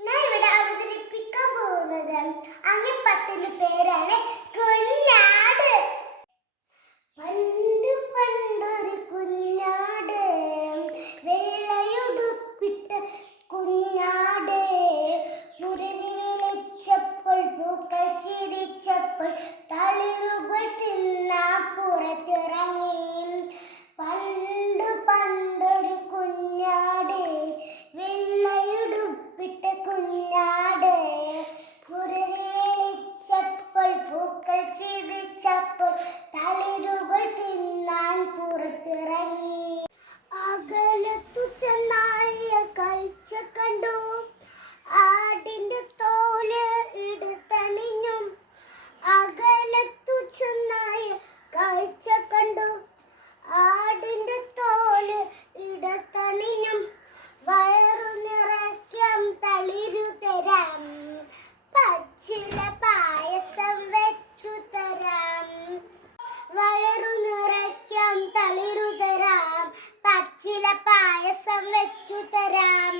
ഞാൻ ഇവിടെ അവതരിപ്പിക്കാൻ പോകുന്നത് അങ്ങിപ്പട്ടിന്റെ പേരാണ് പായസം വെച്ചു തരാം.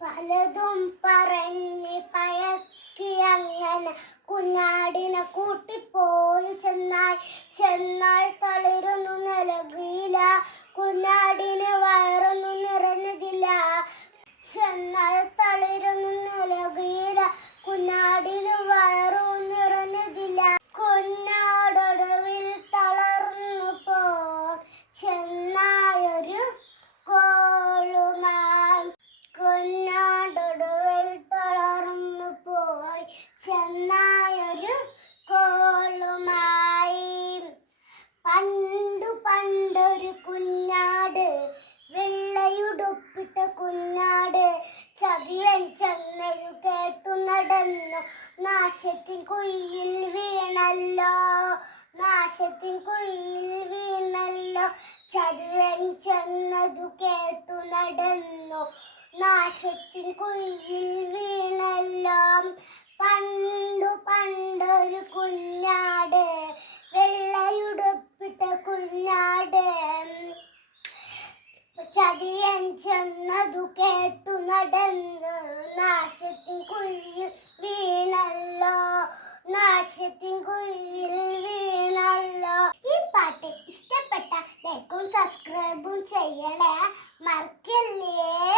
പലതും പറഞ്ഞ് പഴക്കി അങ്ങനെ കുഞ്ഞാടിനെ കൂട്ടിപ്പോയി ചെന്നായി ചെന്നാൽ തളിരൊന്നും നൽകിയില്ല. കുഞ്ഞാടിന് വയറൊന്നും നിറഞ്ഞതില്ല. ചെന്നാൽ തളിരൊന്നും നൽകിയില്ല. കുഞ്ഞാടിന് കുഞ്ഞാട് വെള്ളയുടുപ്പിട്ട കുഞ്ഞാട് ചതിയൻ ചെന്നതു കേട്ടു നടന്നു. നാശത്തിൻ കുയിൽ വീണല്ലോ നാശത്തിൻ കുയിൽ വീണല്ലോ. ചതുവൻ ചെന്നതു കേട്ടു നടന്നു. നാശത്തിൻ കുയിൽ വീണല്ലോ. പണ്ടു പണ്ടൊരു ചെന്നതു കേട്ടു നടന്ന് നാശത്തിൻ കുഴിയിൽ വീണല്ലോ നാശത്തിൻ കുഴിയിൽ വീണല്ലോ. ഈ പാട്ട് ഇഷ്ടപ്പെട്ട ലൈക്കും സബ്സ്ക്രൈബും ചെയ്യണേ. മറക്കല്ലേ?